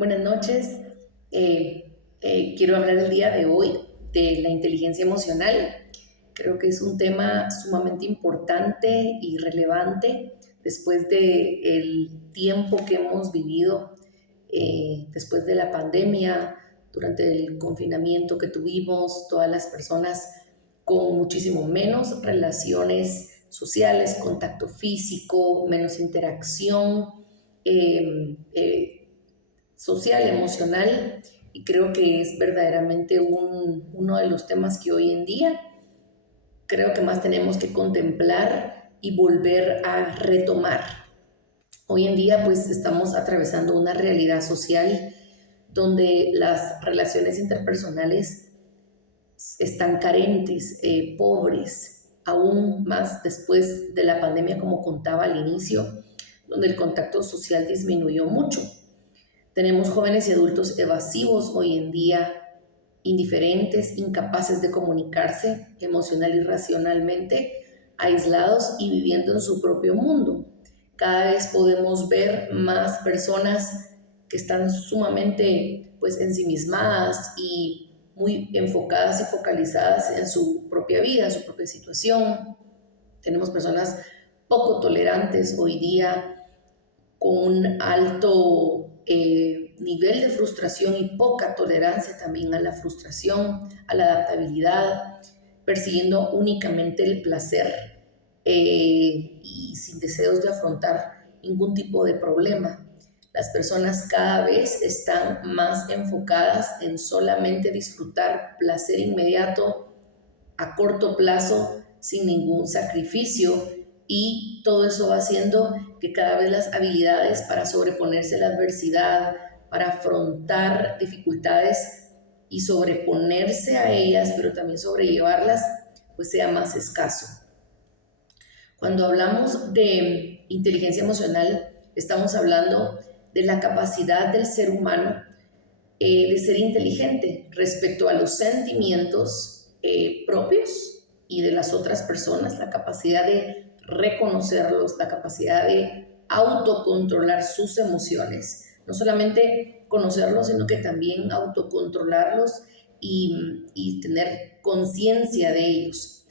Buenas noches. Quiero hablar el día de hoy de la inteligencia emocional. Creo que es un tema sumamente importante y relevante después del tiempo que hemos vivido, después de la pandemia, durante el confinamiento que tuvimos, todas las personas con muchísimo menos relaciones sociales, contacto físico, menos interacción. eh, eh, Social, emocional, y creo que es verdaderamente uno de los temas que hoy en día creo que más tenemos que contemplar y volver a retomar. Hoy en día pues estamos atravesando una realidad social donde las relaciones interpersonales están carentes, pobres, aún más después de la pandemia, como contaba al inicio, donde el contacto social disminuyó mucho. Tenemos jóvenes y adultos evasivos hoy en día, indiferentes, incapaces de comunicarse emocional y racionalmente, aislados y viviendo en su propio mundo. Cada vez podemos ver más personas que están sumamente pues ensimismadas y muy enfocadas y focalizadas en su propia vida, en su propia situación. Tenemos personas poco tolerantes hoy día, con un alto nivel de frustración y poca tolerancia también a la frustración, a la adaptabilidad, persiguiendo únicamente el placer, y sin deseos de afrontar ningún tipo de problema. Las personas cada vez están más enfocadas en solamente disfrutar placer inmediato, a corto plazo, sin ningún sacrificio, y todo eso va haciendo que cada vez las habilidades para sobreponerse a la adversidad, para afrontar dificultades y sobreponerse a ellas, pero también sobrellevarlas, pues sea más escaso. Cuando hablamos de inteligencia emocional, estamos hablando de la capacidad del ser humano de ser inteligente respecto a los sentimientos propios y de las otras personas, la capacidad de reconocerlos, la capacidad de autocontrolar sus emociones, no solamente conocerlos, sino que también autocontrolarlos y tener conciencia de ellos,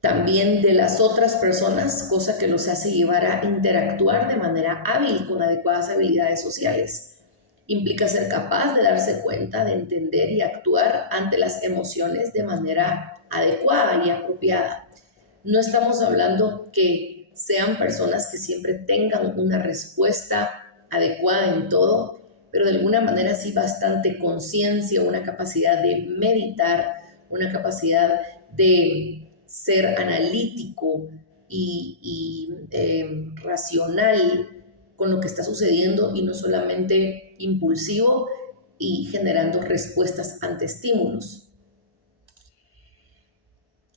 también de las otras personas, cosa que los hace llevar a interactuar de manera hábil con adecuadas habilidades sociales. Implica ser capaz de darse cuenta, de entender y actuar ante las emociones de manera adecuada y apropiada. No estamos hablando que sean personas que siempre tengan una respuesta adecuada en todo, pero de alguna manera sí bastante conciencia, una capacidad de meditar, una capacidad de ser analítico y racional con lo que está sucediendo y no solamente impulsivo y generando respuestas ante estímulos.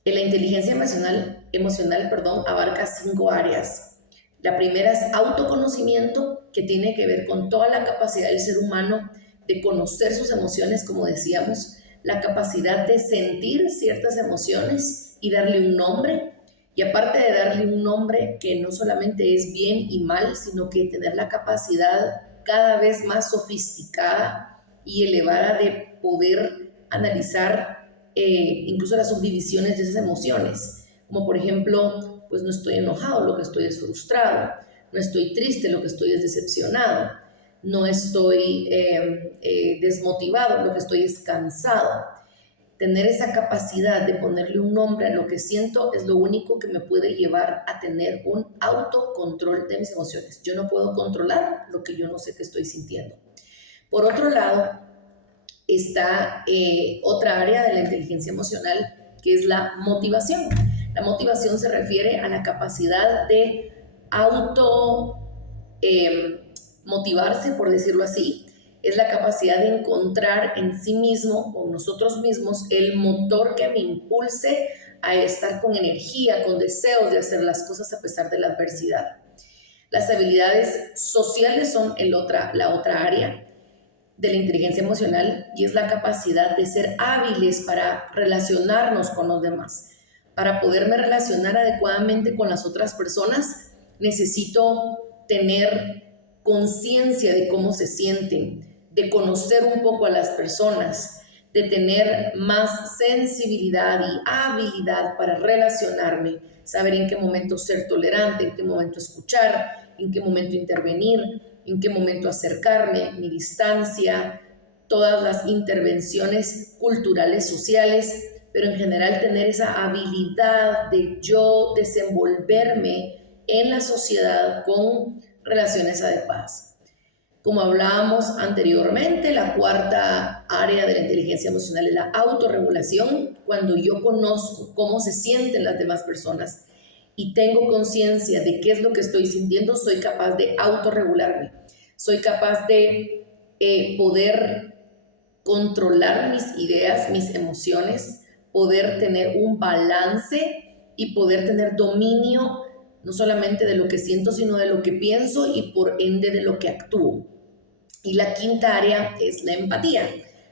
La inteligencia emocional, abarca 5 áreas. La primera es autoconocimiento, que tiene que ver con toda la capacidad del ser humano de conocer sus emociones, como decíamos, la capacidad de sentir ciertas emociones y darle un nombre. Y aparte de darle un nombre que no solamente es bien y mal, sino que tener la capacidad cada vez más sofisticada y elevada de poder analizar incluso las subdivisiones de esas emociones, como por ejemplo, pues no estoy enojado, lo que estoy es frustrado, no estoy triste, lo que estoy es decepcionado, no estoy desmotivado, lo que estoy es cansado. Tener esa capacidad de ponerle un nombre a lo que siento es lo único que me puede llevar a tener un autocontrol de mis emociones. Yo no puedo controlar lo que yo no sé que estoy sintiendo. Por otro lado, está otra área de la inteligencia emocional, que es la motivación. La motivación se refiere a la capacidad de auto motivarse, por decirlo así. Es la capacidad de encontrar en sí mismo, con nosotros mismos, el motor que me impulse a estar con energía, con deseos de hacer las cosas a pesar de la adversidad. Las habilidades sociales son la otra área de la inteligencia emocional, y es la capacidad de ser hábiles para relacionarnos con los demás. Para poderme relacionar adecuadamente con las otras personas, necesito tener conciencia de cómo se sienten, de conocer un poco a las personas, de tener más sensibilidad y habilidad para relacionarme, saber en qué momento ser tolerante, en qué momento escuchar, en qué momento intervenir, en qué momento acercarme, mi distancia, todas las intervenciones culturales, sociales, pero en general tener esa habilidad de yo desenvolverme en la sociedad con relaciones adecuadas. Como hablábamos anteriormente, la cuarta área de la inteligencia emocional es la autorregulación. Cuando yo conozco cómo se sienten las demás personas y tengo conciencia de qué es lo que estoy sintiendo, soy capaz de autorregularme. Soy capaz de poder controlar mis ideas, mis emociones, poder tener un balance y poder tener dominio no solamente de lo que siento, sino de lo que pienso y por ende de lo que actúo. Y la quinta área es la empatía.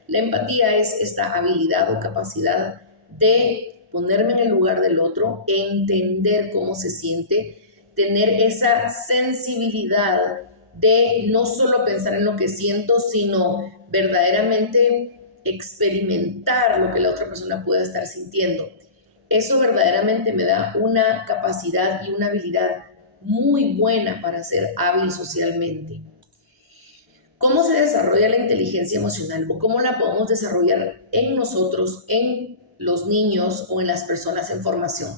La empatía es esta habilidad o capacidad de ponerme en el lugar del otro, entender cómo se siente, tener esa sensibilidad de no solo pensar en lo que siento, sino verdaderamente experimentar lo que la otra persona pueda estar sintiendo. Eso verdaderamente me da una capacidad y una habilidad muy buena para ser hábil socialmente. ¿Cómo se desarrolla la inteligencia emocional o cómo la podemos desarrollar en nosotros, en los niños o en las personas en formación?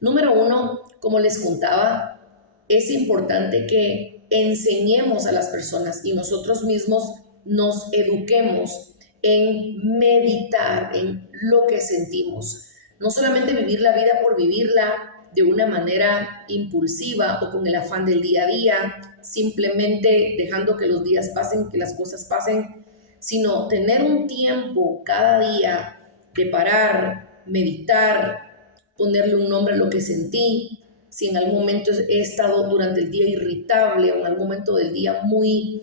Número uno, como les contaba, es importante que enseñemos a las personas y nosotros mismos nos eduquemos en meditar en lo que sentimos. No solamente vivir la vida por vivirla de una manera impulsiva o con el afán del día a día, simplemente dejando que los días pasen, que las cosas pasen, sino tener un tiempo cada día de parar, meditar, ponerle un nombre a lo que sentí. Si en algún momento he estado durante el día irritable o en algún momento del día muy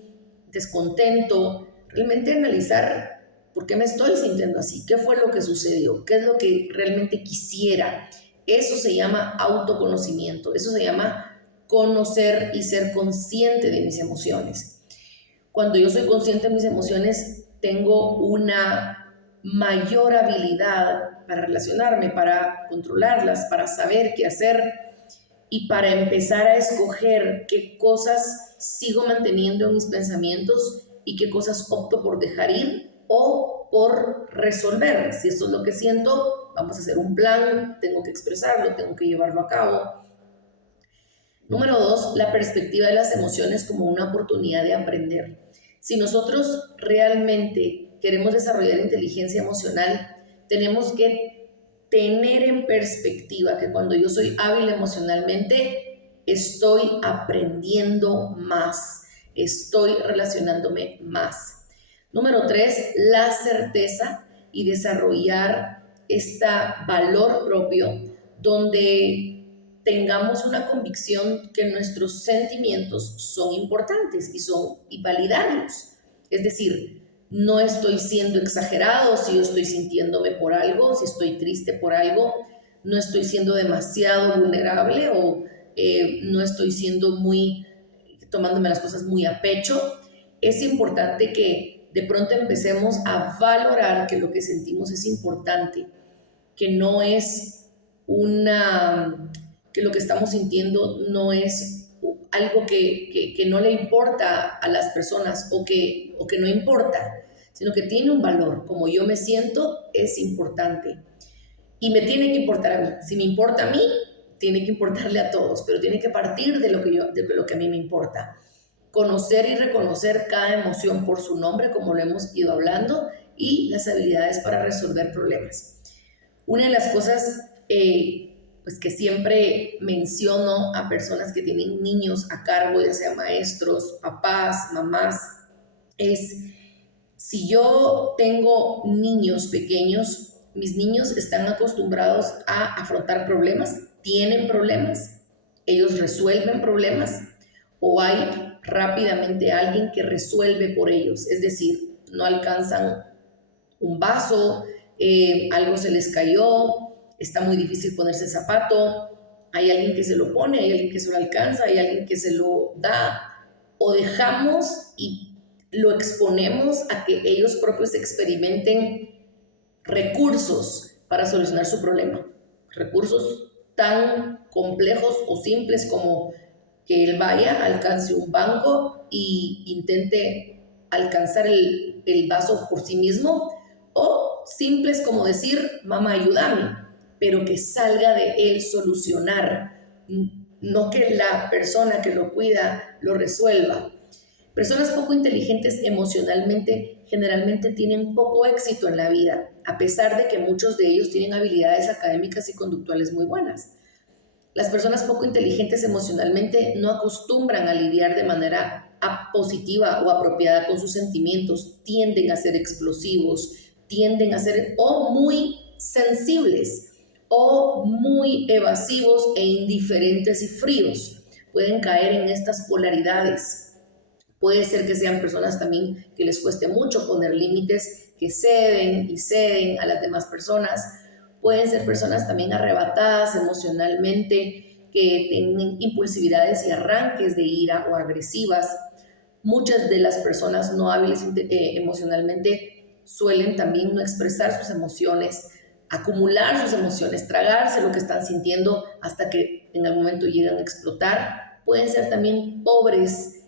descontento, realmente analizar por qué me estoy sintiendo así, qué fue lo que sucedió, qué es lo que realmente quisiera. Eso se llama autoconocimiento, eso se llama conocer y ser consciente de mis emociones. Cuando yo soy consciente de mis emociones, tengo una mayor habilidad para relacionarme, para controlarlas, para saber qué hacer y para empezar a escoger qué cosas sigo manteniendo en mis pensamientos y qué cosas opto por dejar ir o por resolver. Si eso es lo que siento, vamos a hacer un plan, tengo que expresarlo, tengo que llevarlo a cabo. Número dos, la perspectiva de las emociones como una oportunidad de aprender. Si nosotros realmente queremos desarrollar inteligencia emocional, tenemos que tener en perspectiva que cuando yo soy hábil emocionalmente, estoy aprendiendo más, estoy relacionándome más. Número tres, la certeza y desarrollar este valor propio donde tengamos una convicción que nuestros sentimientos son importantes y validarlos. Es decir, no estoy siendo exagerado si yo estoy sintiéndome por algo, si estoy triste por algo, no estoy siendo demasiado vulnerable o no estoy siendo tomándome las cosas muy a pecho. Es importante que de pronto empecemos a valorar que lo que sentimos es importante, que no es que lo que estamos sintiendo no es algo que no le importa a las personas o que no importa, sino que tiene un valor. Como yo me siento, es importante. Y me tiene que importar a mí. Si me importa a mí, tiene que importarle a todos, pero tiene que partir de lo que a mí me importa. Conocer y reconocer cada emoción por su nombre, como lo hemos ido hablando, y las habilidades para resolver problemas. Una de las cosas pues que siempre menciono a personas que tienen niños a cargo, ya sea maestros, papás, mamás, es si yo tengo niños pequeños, mis niños están acostumbrados a afrontar problemas, tienen problemas, ellos resuelven problemas o hay rápidamente alguien que resuelve por ellos, es decir, no alcanzan un vaso, algo se les cayó, está muy difícil ponerse el zapato, hay alguien que se lo pone, hay alguien que se lo alcanza, hay alguien que se lo da, o dejamos y lo exponemos a que ellos propios experimenten recursos para solucionar su problema. Recursos tan complejos o simples como que él vaya, alcance un banco e intente alcanzar el vaso por sí mismo, o simples como decir, mamá, ayúdame, pero que salga de él solucionar, no que la persona que lo cuida lo resuelva. Personas poco inteligentes emocionalmente generalmente tienen poco éxito en la vida, a pesar de que muchos de ellos tienen habilidades académicas y conductuales muy buenas. Las personas poco inteligentes emocionalmente no acostumbran a lidiar de manera positiva o apropiada con sus sentimientos, tienden a ser explosivos, tienden a ser o muy sensibles o muy evasivos e indiferentes y fríos. Pueden caer en estas polaridades. Puede ser que sean personas también que les cueste mucho poner límites, que ceden y ceden a las demás personas. Pueden ser personas también arrebatadas emocionalmente, que tienen impulsividades y arranques de ira o agresivas. Muchas de las personas no hábiles emocionalmente suelen también no expresar sus emociones, acumular sus emociones, tragarse lo que están sintiendo hasta que en algún momento llegan a explotar. Pueden ser también pobres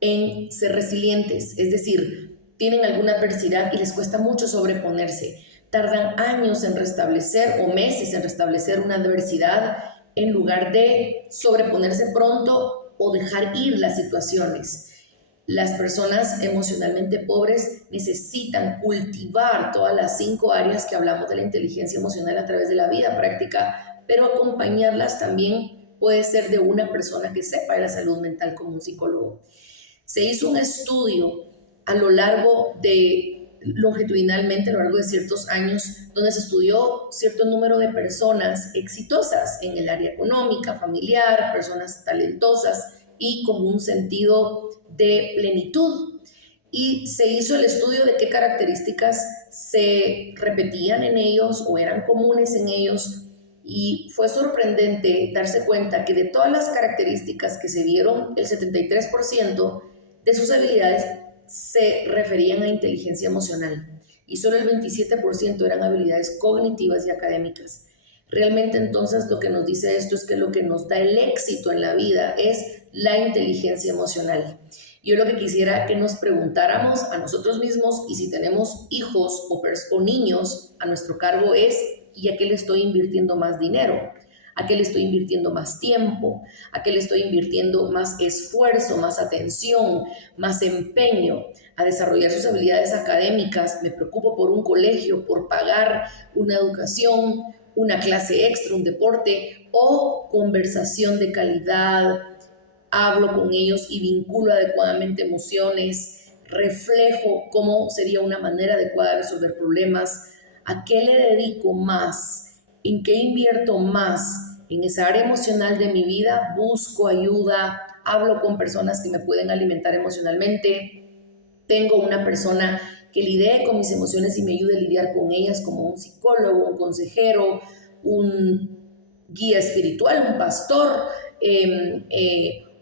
en ser resilientes, es decir, tienen alguna adversidad y les cuesta mucho sobreponerse. Tardan años en restablecer o meses en restablecer una adversidad en lugar de sobreponerse pronto o dejar ir las situaciones. Las personas emocionalmente pobres necesitan cultivar todas las 5 áreas que hablamos de la inteligencia emocional a través de la vida práctica, pero acompañarlas también puede ser de una persona que sepa de la salud mental como un psicólogo. Se hizo un estudio a lo largo de, longitudinalmente, a lo largo de ciertos años, donde se estudió cierto número de personas exitosas en el área económica, familiar, personas talentosas y con un sentido de plenitud. Y se hizo el estudio de qué características se repetían en ellos o eran comunes en ellos. Y fue sorprendente darse cuenta que de todas las características que se vieron, el 73% de sus habilidades se referían a inteligencia emocional y solo el 27% eran habilidades cognitivas y académicas. Realmente entonces lo que nos dice esto es que lo que nos da el éxito en la vida es la inteligencia emocional. Yo lo que quisiera que nos preguntáramos a nosotros mismos, y si tenemos hijos o niños a nuestro cargo, es ¿y a qué le estoy invirtiendo más dinero? ¿A qué le estoy invirtiendo más tiempo? ¿A qué le estoy invirtiendo más esfuerzo, más atención, más empeño? A desarrollar sus habilidades académicas. Me preocupo por un colegio, por pagar una educación, una clase extra, un deporte o conversación de calidad. Hablo con ellos y vinculo adecuadamente emociones, reflejo cómo sería una manera adecuada de resolver problemas. ¿A qué le dedico más? ¿En qué invierto más? En esa área emocional de mi vida busco ayuda, hablo con personas que me pueden alimentar emocionalmente, tengo una persona que lidie con mis emociones y me ayude a lidiar con ellas, como un psicólogo, un consejero, un guía espiritual, un pastor,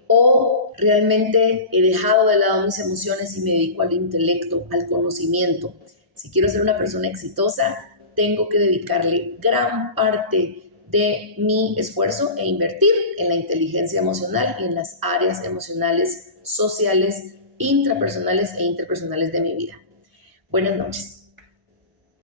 o realmente he dejado de lado mis emociones y me dedico al intelecto, al conocimiento. Si quiero ser una persona exitosa, tengo que dedicarle gran parte de mi esfuerzo e invertir en la inteligencia emocional y en las áreas emocionales, sociales, intrapersonales e interpersonales de mi vida. Buenas noches.